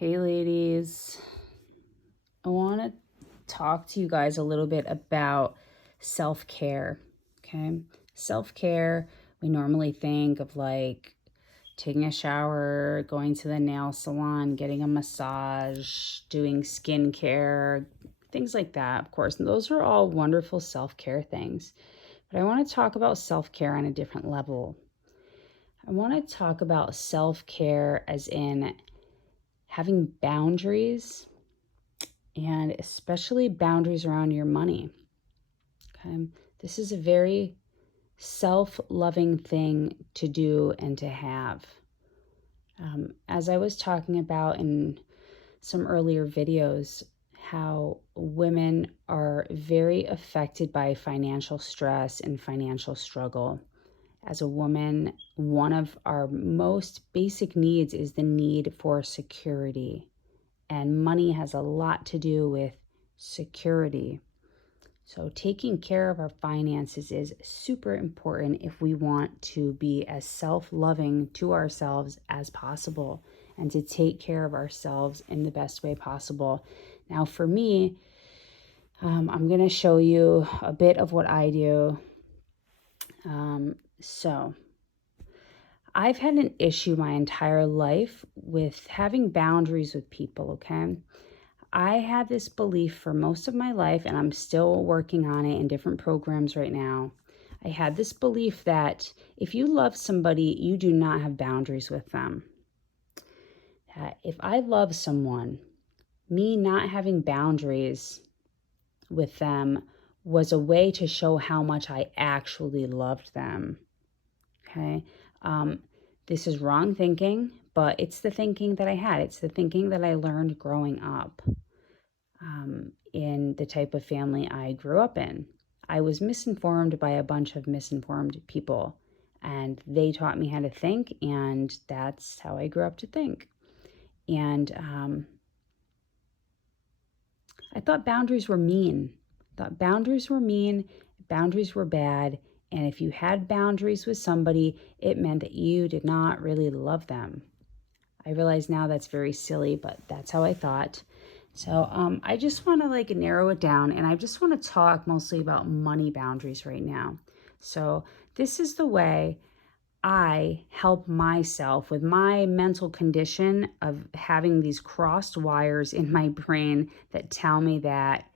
Hey ladies, I want to talk to you guys a little bit about self-care, okay? Self-care, we normally think of like taking a shower, going to the nail salon, getting a massage, doing skincare, things like that, of course. And those are all wonderful self-care things. But I want to talk about self-care on a different level. I want to talk about self-care as in having boundaries, and especially boundaries around your money. Okay. This is a very self loving thing to do and to have. As I was talking about in some earlier videos, how women are very affected by financial stress and financial struggle. As a woman, one of our most basic needs is the need for security. And money has a lot to do with security. So, taking care of our finances is super important if we want to be as self loving to ourselves as possible and to take care of ourselves in the best way possible. Now, for me, I'm going to show you a bit of what I do. So, I've had an issue my entire life with having boundaries with people, okay? I had this belief for most of my life, and I'm still working on it in different programs right now. I had this belief that if you love somebody, you do not have boundaries with them. That if I love someone, me not having boundaries with them was a way to show how much I actually loved them. Okay. This is wrong thinking, but it's the thinking that I had. It's the thinking that I learned growing up. In the type of family I grew up in. I was misinformed by a bunch of misinformed people, and they taught me how to think, and that's how I grew up to think. And I thought boundaries were mean. I thought boundaries were mean, boundaries were bad, and if you had boundaries with somebody, it meant that you did not really love them. I realize now that's very silly, but that's how I thought. So I just want to narrow it down, and I just want to talk mostly about money boundaries right now. So this is the way I help myself with my mental condition of having these crossed wires in my brain that tell me that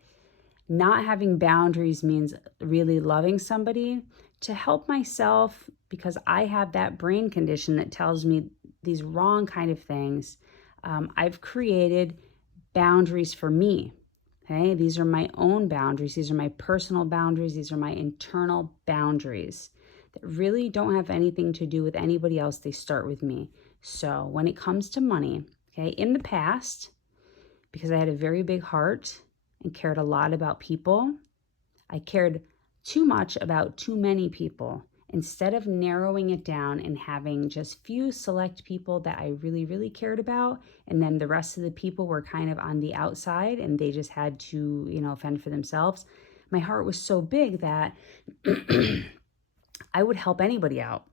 not having boundaries means really loving somebody. To help myself, because I have that brain condition that tells me these wrong kind of things, I've created boundaries for me. Okay, these are my own boundaries. These are my personal boundaries. These are my internal boundaries that really don't have anything to do with anybody else. They start with me. So when it comes to money, okay, in the past, because I had a very big heart and cared a lot about people, I cared too much about too many people. Instead of narrowing it down and having just few select people that I really, really cared about, and then the rest of the people were kind of on the outside and they just had to, fend for themselves, my heart was so big that I would help anybody out.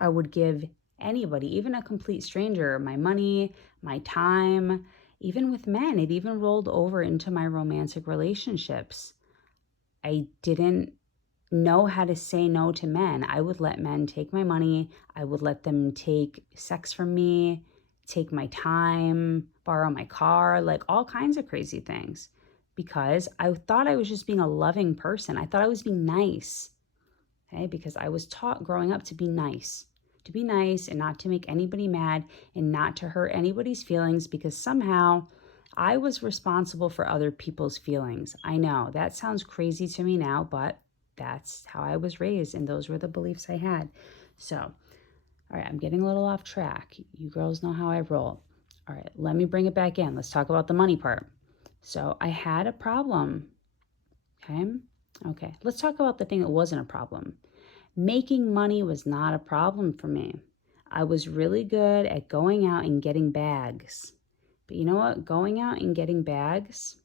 I would give anybody, even a complete stranger, my money, my time. Even with men, it even rolled over into my romantic relationships. I didn't know how to say no to men. I would let men take my money. I would let them take sex from me, take my time, borrow my car, like all kinds of crazy things. Because I thought I was just being a loving person. I thought I was being nice. Okay, because I was taught growing up to be nice. To be nice and not to make anybody mad and not to hurt anybody's feelings, because somehow I was responsible for other people's feelings. I know that sounds crazy to me now, but that's how I was raised, and those were the beliefs I had. So, all right, I'm getting a little off track. You girls know how I roll. All right, let me bring it back in. Let's talk about the money part. So, I had a problem. Okay, let's talk about the thing that wasn't a problem. Making money was not a problem for me. I was really good at going out and getting bags. But you know what? Going out and getting bags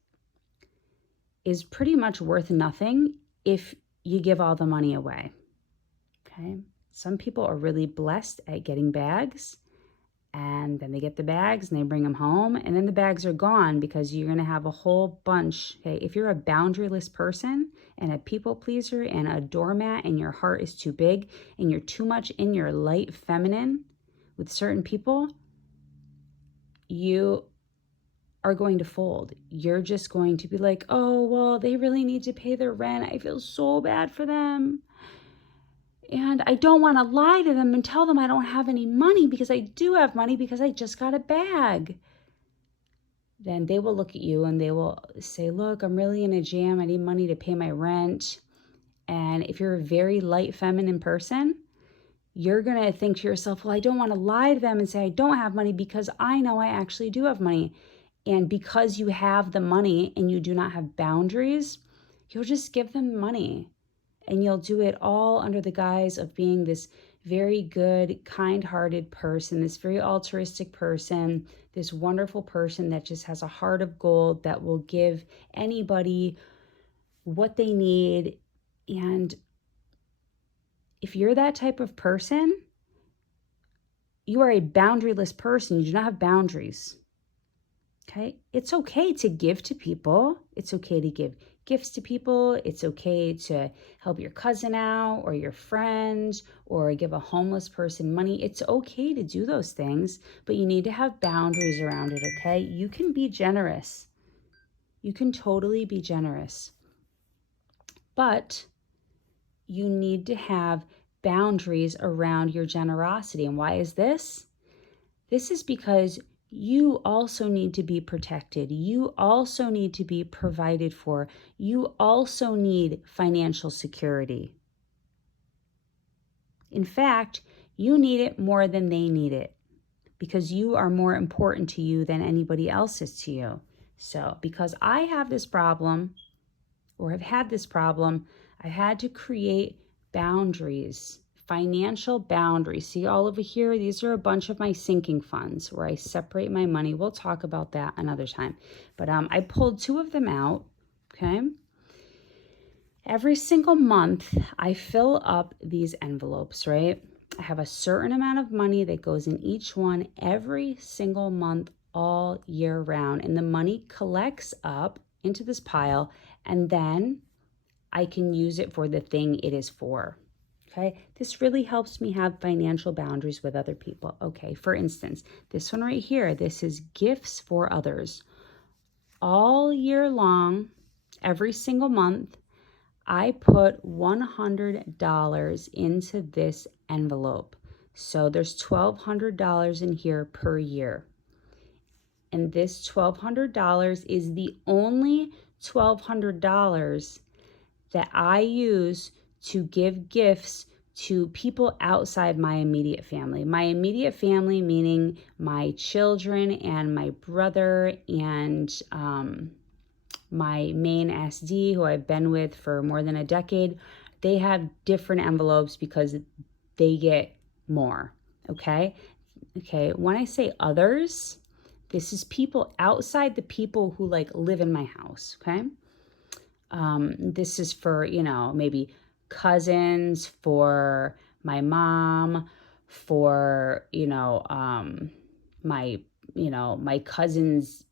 is pretty much worth nothing if you give all the money away. Okay? Some people are really blessed at getting bags, and then Then they get the bags and they bring them home, and then the bags are gone because you're going to have a whole bunch. Okay, if you're a boundaryless person and a people pleaser and a doormat and your heart is too big and you're too much in your light feminine with certain people, you are going to fold. You're just going to be like, oh, well, they really need to pay their rent. I feel so bad for them. And I don't want to lie to them and tell them I don't have any money, because I do have money because I just got a bag. Then they will look at you and they will say, look, I'm really in a jam. I need money to pay my rent. And if you're a very light feminine person, you're going to think to yourself, well, I don't want to lie to them and say I don't have money because I know I actually do have money. And because you have the money and you do not have boundaries, you'll just give them money. And you'll do it all under the guise of being this very good, kind-hearted person, this very altruistic person, this wonderful person that just has a heart of gold that will give anybody what they need. And if you're that type of person, you are a boundaryless person. You do not have boundaries. Okay? It's okay to give to people. It's okay to give gifts to people. It's okay to help your cousin out or your friends or give a homeless person money. It's okay to do those things, but you need to have boundaries around it, okay? You can be generous. You can totally be generous. But you need to have boundaries around your generosity. And why is this? This is because you also need to be protected. You also need to be provided for. You also need financial security. In fact, you need it more than they need it, because you are more important to you than anybody else is to you. So because I have this problem, or have had this problem, I had to create boundaries. Financial boundaries. See all over here? These are a bunch of my sinking funds where I separate my money. We'll talk about that another time. But I pulled 2 of them out, okay? Every single month, I fill up these envelopes, right? I have a certain amount of money that goes in each one every single month, all year round. And the money collects up into this pile, and then I can use it for the thing it is for. Okay, this really helps me have financial boundaries with other people. Okay, for instance, this one right here, this is gifts for others. All year long, every single month, I put $100 into this envelope. So there's $1,200 in here per year. And this $1,200 is the only $1,200 that I use to give gifts to people outside my immediate family. My immediate family, meaning my children and my brother and my main SD, who I've been with for more than a decade. They have different envelopes because they get more, okay? Okay, when I say others, this is people outside the people who like live in my house, okay? This is for, maybe cousins, for my mom, for, my cousin's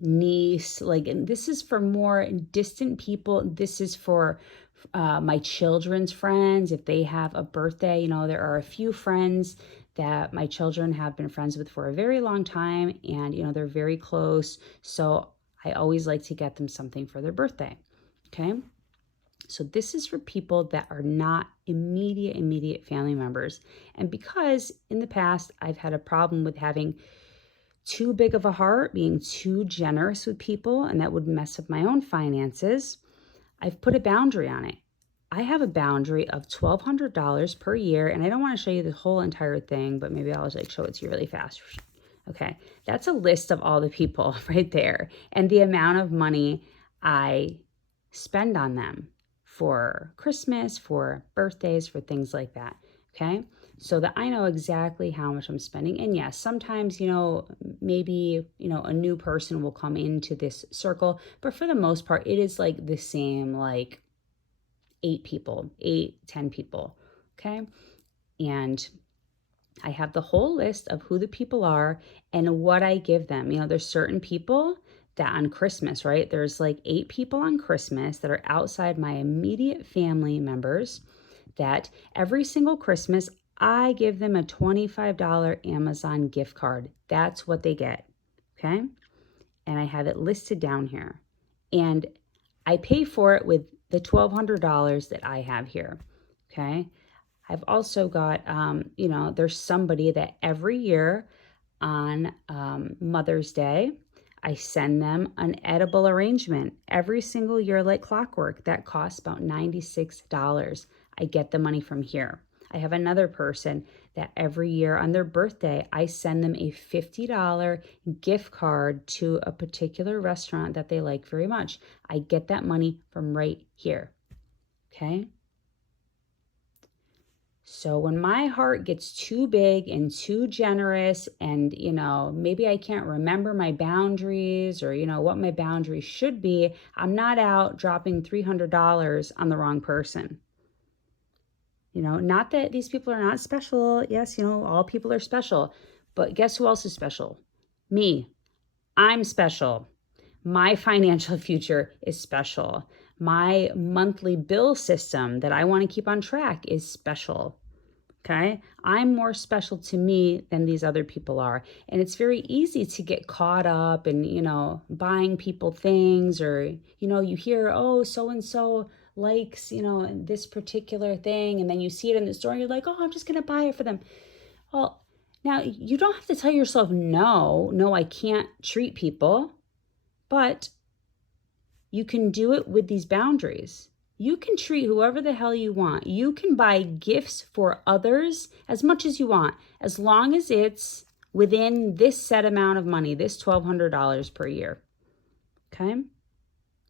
niece. Like, and this is for more distant people. This is for my children's friends. If they have a birthday, there are a few friends that my children have been friends with for a very long time, and, they're very close. So I always like to get them something for their birthday. Okay, so this is for people that are not immediate family members. And because in the past I've had a problem with having too big of a heart, being too generous with people, and that would mess up my own finances, I've put a boundary on it. I have a boundary of $1,200 per year, and I don't want to show you the whole entire thing, but maybe I'll just show it to you really fast. Okay, that's a list of all the people right there, and the amount of money I spend on them for Christmas, for birthdays, for things like that, okay? So that I know exactly how much I'm spending. And yes, sometimes, maybe, a new person will come into this circle, but for the most part, it is like the same, like 8, 10 people, okay? And I have the whole list of who the people are and what I give them. There's certain people that on Christmas, right? There's like 8 people on Christmas that are outside my immediate family members that every single Christmas I give them a $25 Amazon gift card. That's what they get. Okay? And I have it listed down here. And I pay for it with the $1,200 that I have here. Okay? I've also got, there's somebody that every year on Mother's Day, I send them an edible arrangement every single year like clockwork. That costs about $96. I get the money from here. I have another person that every year on their birthday, I send them a $50 gift card to a particular restaurant that they like very much. I get that money from right here. Okay? So when my heart gets too big and too generous and, maybe I can't remember my boundaries or, what my boundaries should be, I'm not out dropping $300 on the wrong person. Not that these people are not special. Yes, all people are special. But guess who else is special? Me. I'm special. My financial future is special. My monthly bill system that I want to keep on track is special. Okay? I'm more special to me than these other people are. And it's very easy to get caught up in, buying people things or, you hear, oh, so-and-so likes, this particular thing. And then you see it in the store and you're like, oh, I'm just going to buy it for them. Well, now you don't have to tell yourself, no, I can't treat people, but you can do it with these boundaries. You can treat whoever the hell you want. You can buy gifts for others as much as you want, as long as it's within this set amount of money, this $1,200 per year. Okay?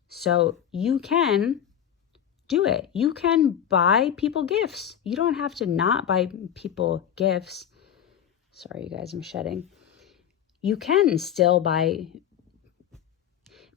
So you can do it. You can buy people gifts. You don't have to not buy people gifts. Sorry, you guys, I'm shedding. You can still buy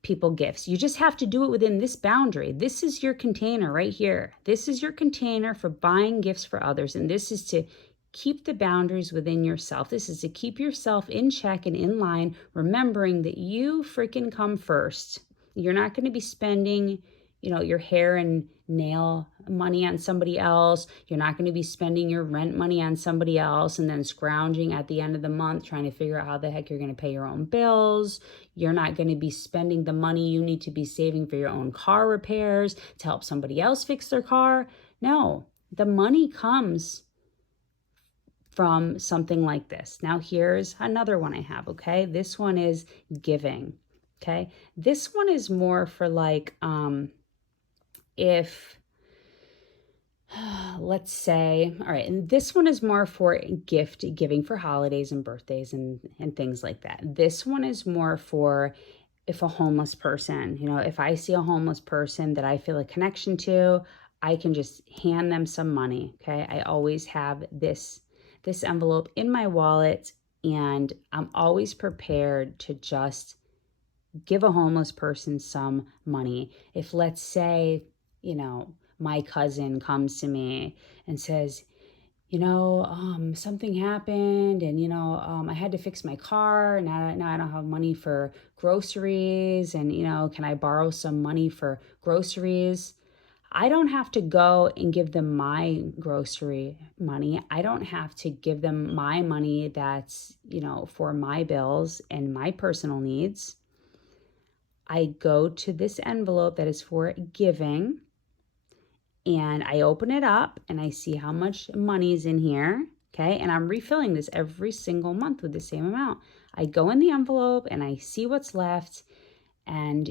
people gifts. You just have to do it within this boundary. This is your container right here. This is your container for buying gifts for others. And this is to keep the boundaries within yourself. This is to keep yourself in check and in line, remembering that you freaking come first. You're not going to be spending, your hair and nail money on somebody else. You're not going to be spending your rent money on somebody else and then scrounging at the end of the month trying to figure out how the heck you're going to pay your own bills. You're not going to be spending the money you need to be saving for your own car repairs to help somebody else fix their car. No, the money comes from something like this. Now here's another one I have, okay? This one is giving, okay? This one is more for like, if let's say, all right, and this one is more for gift giving for holidays and birthdays and things like that. This one is more for if a homeless person, if I see a homeless person that I feel a connection to, I can just hand them some money, okay? I always have this envelope in my wallet and I'm always prepared to just give a homeless person some money. If let's say, my cousin comes to me and says, something happened and, I had to fix my car and now I don't have money for groceries and, can I borrow some money for groceries? I don't have to go and give them my grocery money. I don't have to give them my money that's, for my bills and my personal needs. I go to this envelope that is for giving and I open it up and I see how much money is in here, okay? And I'm refilling this every single month with the same amount. I go in the envelope and I see what's left and,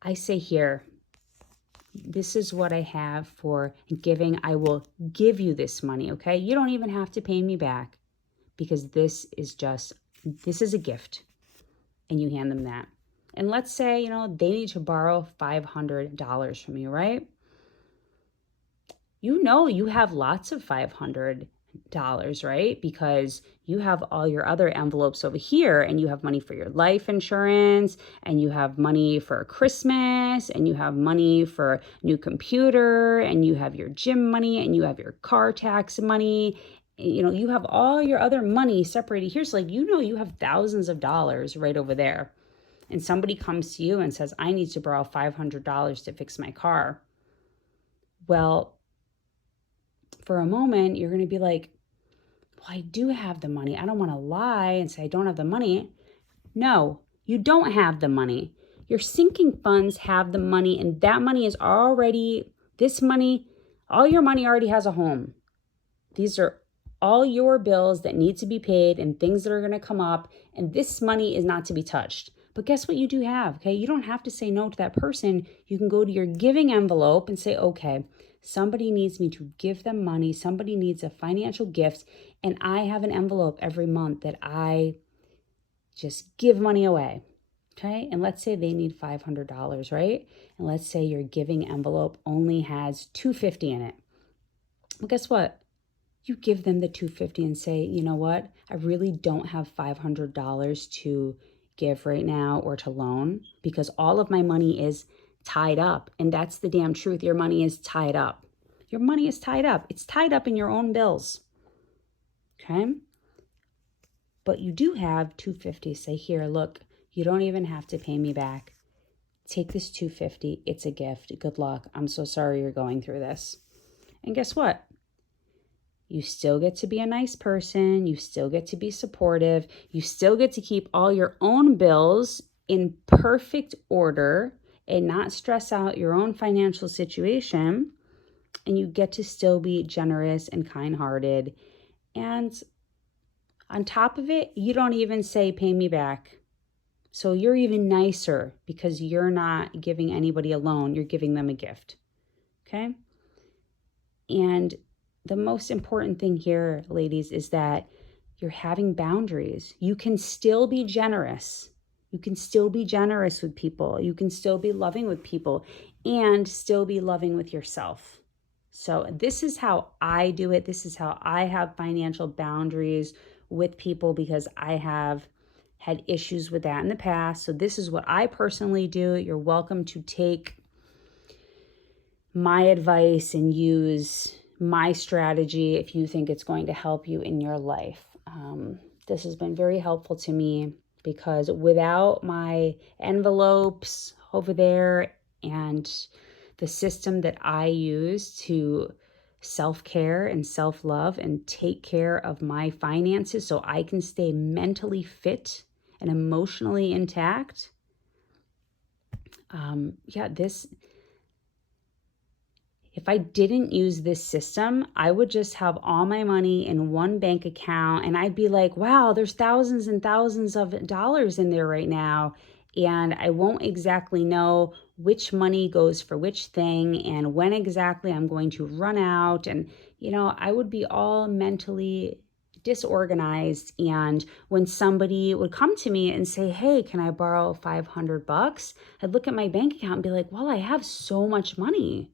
I say here, this is what I have for giving. I will give you this money, okay? You don't even have to pay me back because this is a gift. And you hand them that. And let's say, they need to borrow $500 from you, right? You have lots of $500, right? Because you have all your other envelopes over here and you have money for your life insurance and you have money for Christmas and you have money for new computer and you have your gym money and you have your car tax money You have all your other money separated here. So you have thousands of dollars right over there. And somebody comes to you and says, I need to borrow $500 to fix my car. Well, for a moment, you're going to be like, well, I do have the money. I don't want to lie and say I don't have the money. No, you don't have the money. Your sinking funds have the money, and that money is already, all your money already has a home. These are all your bills that need to be paid and things that are going to come up, and this money is not to be touched. But guess what you do have, okay? You don't have to say no to that person. You can go to your giving envelope and say, okay, somebody needs me to give them money. Somebody needs a financial gift, and I have an envelope every month that I just give money away, okay? And let's say they need $500, right? And let's say your giving envelope only has $250 in it. Well, guess what? You give them the $250 and say, you know what? I really don't have $500 to give right now or to loan because all of my money is tied up. And that's the damn truth. Your money is tied up. Your money is tied up. It's tied up in your own bills. Okay? But you do have $250. Say, here, look, you don't even have to pay me back. Take this $250. It's a gift. Good luck. I'm so sorry you're going through this. And guess what? You still get to be a nice person. You still get to be supportive. You still get to keep all your own bills in perfect order and not stress out your own financial situation. And you get to still be generous and kind-hearted. And on top of it, you don't even say, pay me back. So you're even nicer because you're not giving anybody a loan. You're giving them a gift. Okay? And the most important thing here, ladies, is that you're having boundaries. You can still be generous. You can still be generous with people. You can still be loving with people and still be loving with yourself. So this is how I do it. This is how I have financial boundaries with people because I have had issues with that in the past. So this is what I personally do. You're welcome to take my advice and use my strategy if you think it's going to help you in your life. This has been very helpful to me because without my envelopes over there and the system that I use to self-care and self-love and take care of my finances so I can stay mentally fit and emotionally intact, if I didn't use this system, I would just have all my money in one bank account and I'd be like, wow, there's thousands and thousands of dollars in there right now. And I won't exactly know which money goes for which thing and when exactly I'm going to run out. And, I would be all mentally disorganized. And when somebody would come to me and say, hey, can I borrow $500? I'd look at my bank account and be like, well, I have so much money.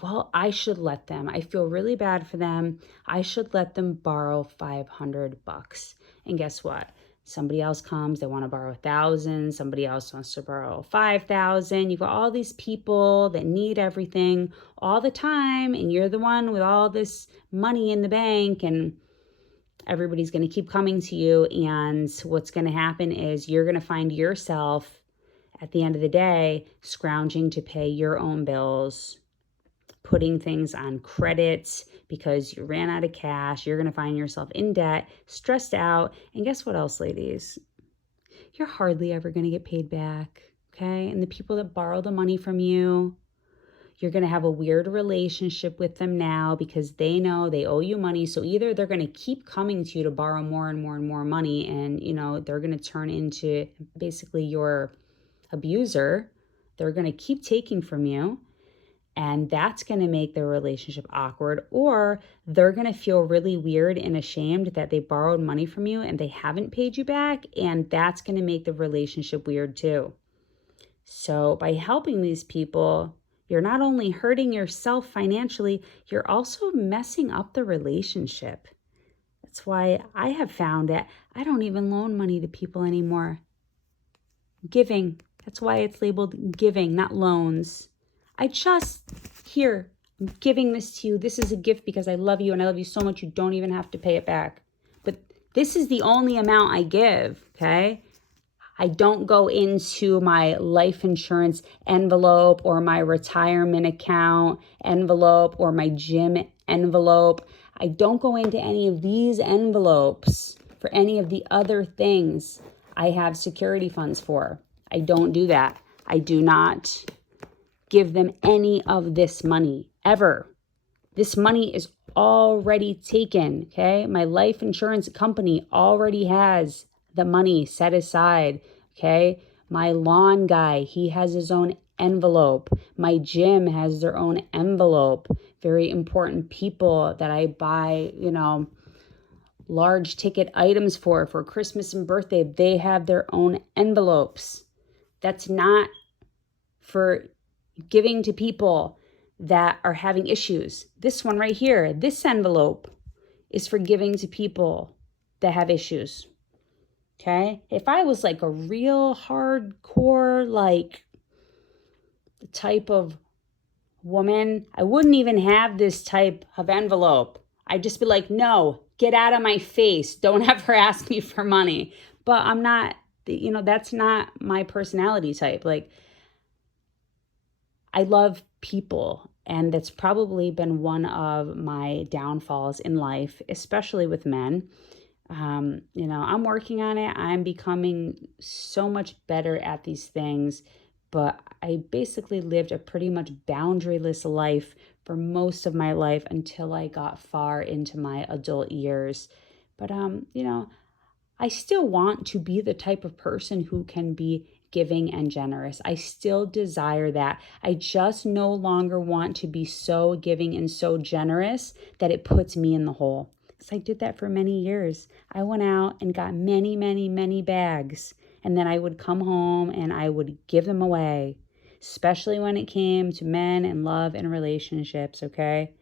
Well, I should let them. I feel really bad for them. I should let them borrow $500. And guess what? Somebody else comes, they want to borrow 1,000. Somebody else wants to borrow 5,000. You've got all these people that need everything all the time, and you're the one with all this money in the bank, and everybody's going to keep coming to you. And what's going to happen is you're going to find yourself at the end of the day scrounging to pay your own bills, putting things on credit because you ran out of cash. You're going to find yourself in debt, stressed out. And guess what else, ladies? You're hardly ever going to get paid back, okay? And the people that borrow the money from you, you're going to have a weird relationship with them now because they know they owe you money. So either they're going to keep coming to you to borrow more and more and more money, and, they're going to turn into basically your abuser. They're going to keep taking from you. And that's going to make the relationship awkward, or they're going to feel really weird and ashamed that they borrowed money from you and they haven't paid you back. And that's going to make the relationship weird too. So by helping these people, you're not only hurting yourself financially, you're also messing up the relationship. That's why I have found that I don't even loan money to people anymore. Giving. That's why it's labeled giving, not loans. Here, I'm giving this to you. This is a gift because I love you and I love you so much you don't even have to pay it back. But this is the only amount I give, okay? I don't go into my life insurance envelope or my retirement account envelope or my gym envelope. I don't go into any of these envelopes for any of the other things I have security funds for. I don't do that. I do not give them any of this money ever. This money is already taken, okay? My life insurance company already has the money set aside, okay? My lawn guy, he has his own envelope. My gym has their own envelope. Very important people that I buy, large ticket items for Christmas and birthday, they have their own envelopes. That's not for giving to people that are having issues. This one right here, this envelope is for giving to people that have issues. Okay? If I was like a real hardcore, like the type of woman, I wouldn't even have this type of envelope. I'd just be like, no, get out of my face. Don't ever ask me for money. But I'm not, that's not my personality type. Like, I love people, and that's probably been one of my downfalls in life, especially with men. I'm working on it. I'm becoming so much better at these things, but I basically lived a pretty much boundaryless life for most of my life until I got far into my adult years. But, I still want to be the type of person who can be giving and generous. I still desire that. I just no longer want to be so giving and so generous that it puts me in the hole. So I did that for many years. I went out and got many, many, many bags, and then I would come home and I would give them away, especially when it came to men and love and relationships, okay?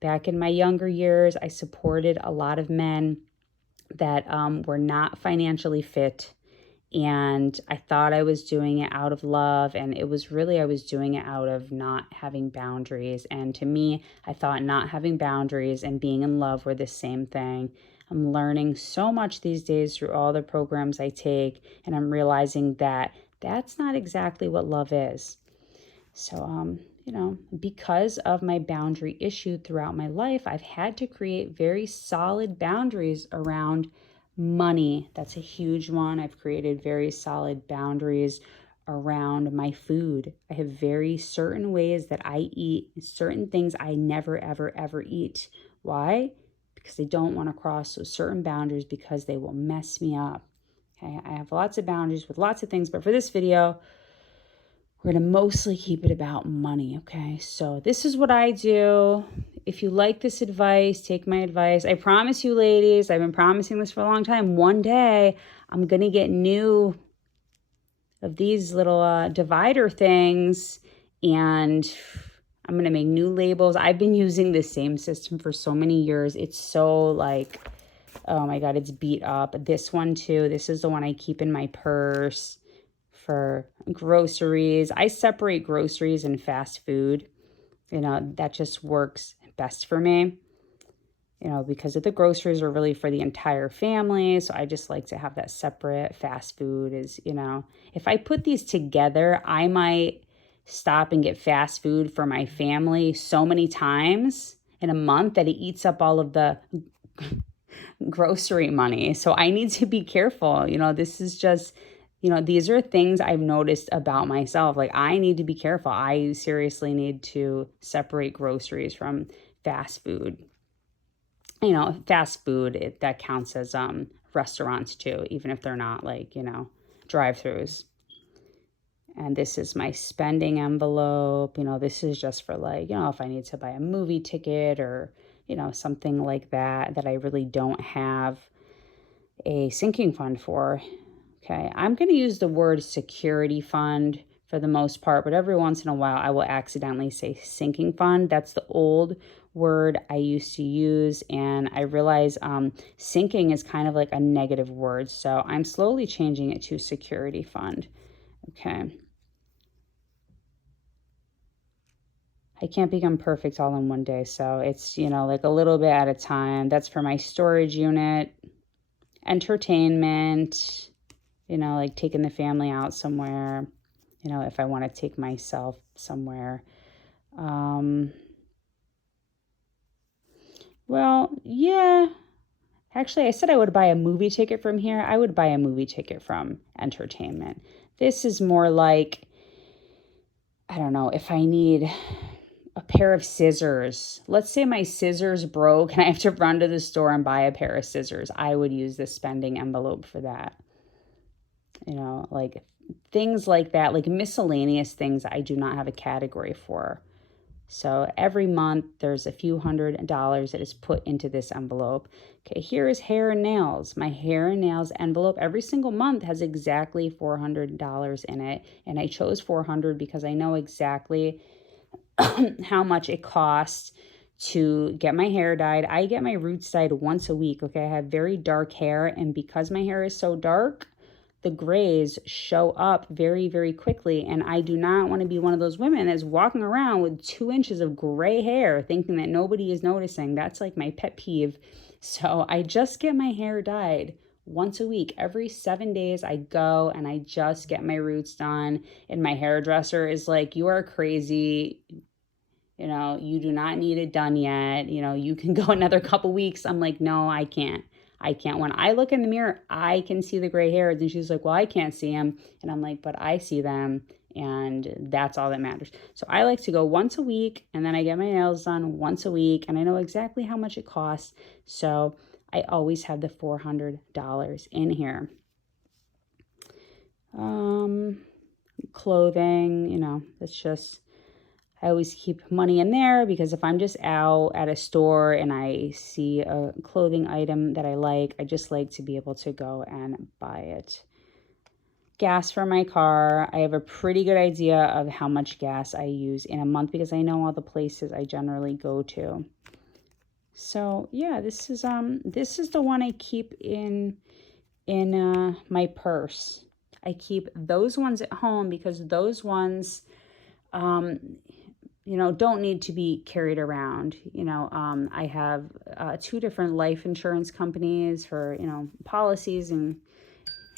Back in my younger years, I supported a lot of men that were not financially fit. And I thought I was doing it out of love. And it was really, I was doing it out of not having boundaries. And to me, I thought not having boundaries and being in love were the same thing. I'm learning so much these days through all the programs I take. And I'm realizing that that's not exactly what love is. So, because of my boundary issue throughout my life, I've had to create very solid boundaries around money. That's a huge one. I've created very solid boundaries around my food. I have very certain ways that I eat, certain things I never, ever, ever eat. Why? Because I don't want to cross those certain boundaries because they will mess me up. Okay, I have lots of boundaries with lots of things, but for this video, we're going to mostly keep it about money, okay? So this is what I do. If you like this advice, take my advice. I promise you, ladies, I've been promising this for a long time. One day, I'm going to get new of these little divider things, and I'm going to make new labels. I've been using the same system for so many years. It's so like, oh my God, it's beat up. This one too. This is the one I keep in my purse. For groceries, I separate groceries and fast food. That just works best for me. Because the groceries are really for the entire family. So I just like to have that separate. Fast food is, if I put these together, I might stop and get fast food for my family so many times in a month that it eats up all of the grocery money. So I need to be careful. This is just, these are things I've noticed about myself. Like, I need to be careful. I seriously need to separate groceries from fast food. Fast food, that counts as restaurants too, even if they're not like, drive-thrus. And this is my spending envelope. This is just for like, if I need to buy a movie ticket or, something like that I really don't have a sinking fund for. Okay, I'm going to use the word security fund for the most part, but every once in a while I will accidentally say sinking fund. That's the old word I used to use, and I realize sinking is kind of like a negative word, so I'm slowly changing it to security fund. Okay. I can't become perfect all in one day. So it's, like a little bit at a time. That's for my storage unit, entertainment, like taking the family out somewhere, if I want to take myself somewhere. Well, yeah. Actually, I said I would buy a movie ticket from here. I would buy a movie ticket from entertainment. This is more like, I don't know, if I need a pair of scissors. Let's say my scissors broke and I have to run to the store and buy a pair of scissors. I would use the spending envelope for that. Like things like that, like miscellaneous things I do not have a category for. So every month there's a few $100 that is put into this envelope. Okay, here is hair and nails. My hair and nails envelope every single month has exactly $400 in it. And I chose 400 because I know exactly how much it costs to get my hair dyed. I get my roots dyed once a week. Okay, I have very dark hair, and because my hair is so dark, the grays show up very, very quickly. And I do not want to be one of those women that's walking around with 2 inches of gray hair thinking that nobody is noticing. That's like my pet peeve. So I just get my hair dyed once a week. Every 7 days, I go and I just get my roots done. And my hairdresser is like, "You are crazy. You do not need it done yet. You can go another couple weeks." I'm like, "No, I can't. I can't. When I look in the mirror, I can see the gray hairs." And she's like, "Well, I can't see them." And I'm like, "But I see them. And that's all that matters." So I like to go once a week, and then I get my nails done once a week, and I know exactly how much it costs. So I always have the $400 in here. Clothing, that's just, I always keep money in there because if I'm just out at a store and I see a clothing item that I like, I just like to be able to go and buy it. Gas for my car. I have a pretty good idea of how much gas I use in a month because I know all the places I generally go to. So yeah, this is the one I keep in my purse. I keep those ones at home because those ones don't need to be carried around. I have 2 different life insurance companies for, policies. And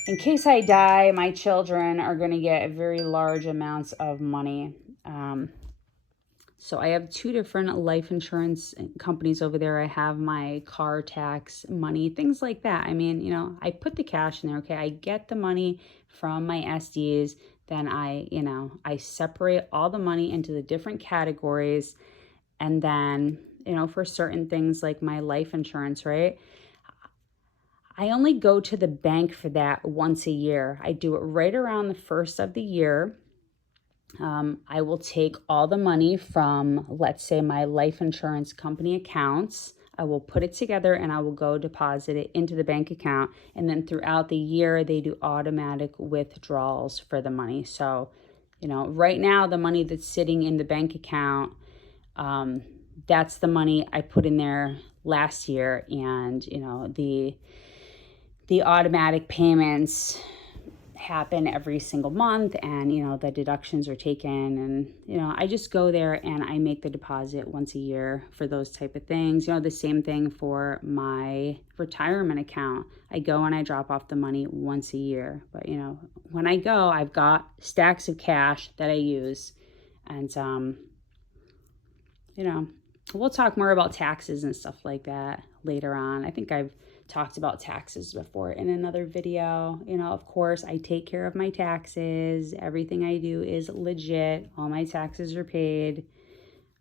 in case I die, my children are going to get very large amounts of money. So I have 2 different life insurance companies over there. I have my car tax money, things like that. I mean, I put the cash in there. Okay, I get the money from my SDs. Then I separate all the money into the different categories. And then, for certain things like my life insurance, right? I only go to the bank for that once a year. I do it right around the first of the year. I will take all the money from, let's say, my life insurance company accounts. I will put it together and I will go deposit it into the bank account. And then throughout the year, they do automatic withdrawals for the money. So, right now, the money that's sitting in the bank account, that's the money I put in there last year. And, the automatic payments happen every single month, and the deductions are taken, and I just go there and I make the deposit once a year for those type of things. The same thing for my retirement account. I go and I drop off the money once a year, but when I go, I've got stacks of cash that I use. And we'll talk more about taxes and stuff like that later on. I think I've talked about taxes before in another video. Of course, I take care of my taxes. Everything I do is legit. All my taxes are paid.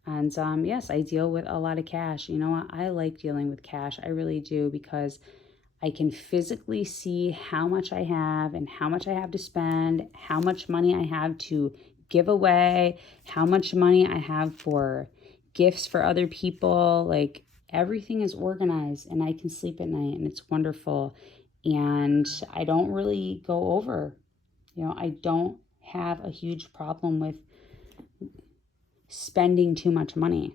And yes, I deal with a lot of cash. You know what? I like dealing with cash. I really do, because I can physically see how much I have and how much I have to spend, how much money I have to give away, how much money I have for gifts for other people. Like, everything is organized, and I can sleep at night, and it's wonderful. And I don't really go over. I don't have a huge problem with spending too much money.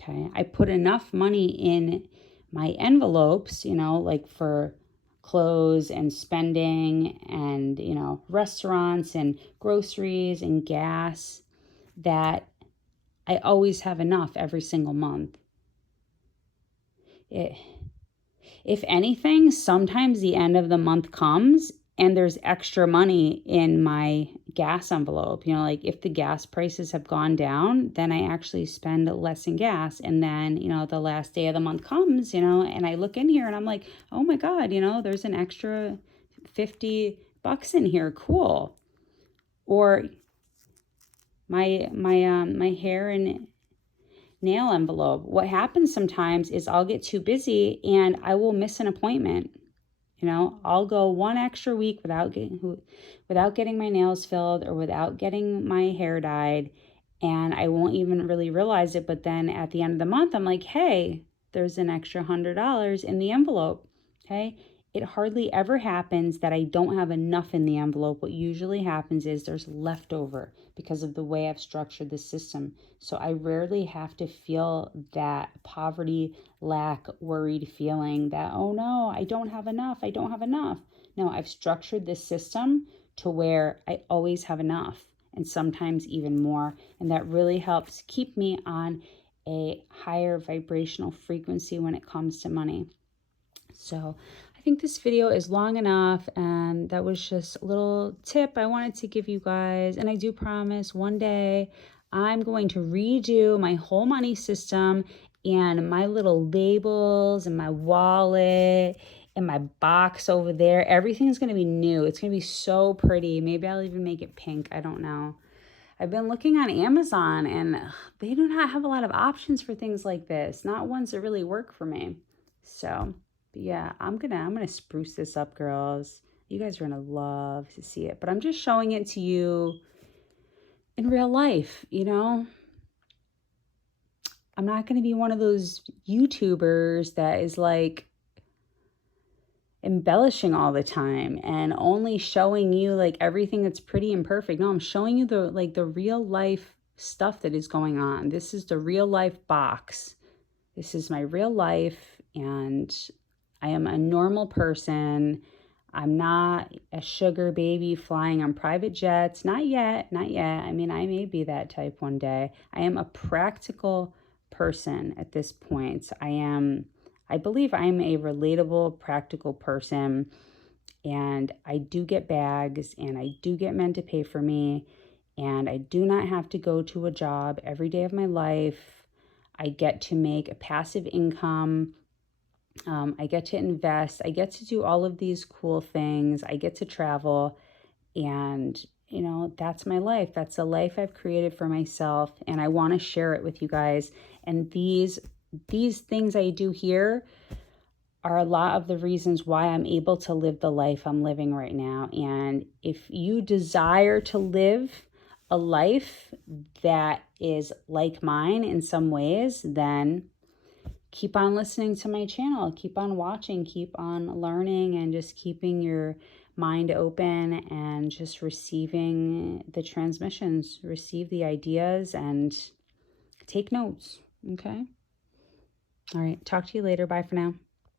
Okay, I put enough money in my envelopes, like for clothes and spending and, restaurants and groceries and gas, that I always have enough every single month. If anything, sometimes the end of the month comes and there's extra money in my gas envelope. You know, like if the gas prices have gone down, then I actually spend less in gas. And then, you know, the last day of the month comes, you know, and I look in here and I'm like, oh my God, you know, there's an extra $50 in here. Cool. Or my hair and nail envelope. What happens sometimes is I'll get too busy and I will miss an appointment. You know, I'll go one extra week without getting my nails filled or without getting my hair dyed, and I won't even really realize it. But then at the end of the month, I'm like, hey, there's an extra $100 in the envelope. Okay. It hardly ever happens that I don't have enough in the envelope. What usually happens is there's leftover because of the way I've structured the system. So I rarely have to feel that poverty, lack, worried feeling that, oh no, I don't have enough. I don't have enough. No, I've structured this system to where I always have enough and sometimes even more. And that really helps keep me on a higher vibrational frequency when it comes to money. So I think this video is long enough, and that was just a little tip I wanted to give you guys. And I do promise one day I'm going to redo my whole money system and my little labels and my wallet and my box over there. Everything's going to be new. It's going to be so pretty. Maybe I'll even make it pink. I don't know. I've been looking on Amazon and they do not have a lot of options for things like this, not ones that really work for me. So, but yeah, I'm gonna spruce this up, girls. You guys are gonna love to see it. But I'm just showing it to you in real life, you know? I'm not gonna be one of those YouTubers that is like embellishing all the time and only showing you like everything that's pretty and perfect. No, I'm showing you the real life stuff that is going on. This is the real life box. This is my real life, and I am a normal person. I'm not a sugar baby flying on private jets. Not yet, not yet. I mean, I may be that type one day. I am a practical person at this point. I believe I'm a relatable, practical person, and I do get bags and I do get men to pay for me, and I do not have to go to a job every day of my life. I get to make a passive income. I get to invest. I get to do all of these cool things. I get to travel, and you know, that's my life. That's a life I've created for myself, and I want to share it with you guys. And these things I do here are a lot of the reasons why I'm able to live the life I'm living right now. And if you desire to live a life that is like mine in some ways, then keep on listening to my channel, keep on watching, keep on learning, and just keeping your mind open and just receiving the transmissions, receive the ideas and take notes. Okay. All right. Talk to you later. Bye for now.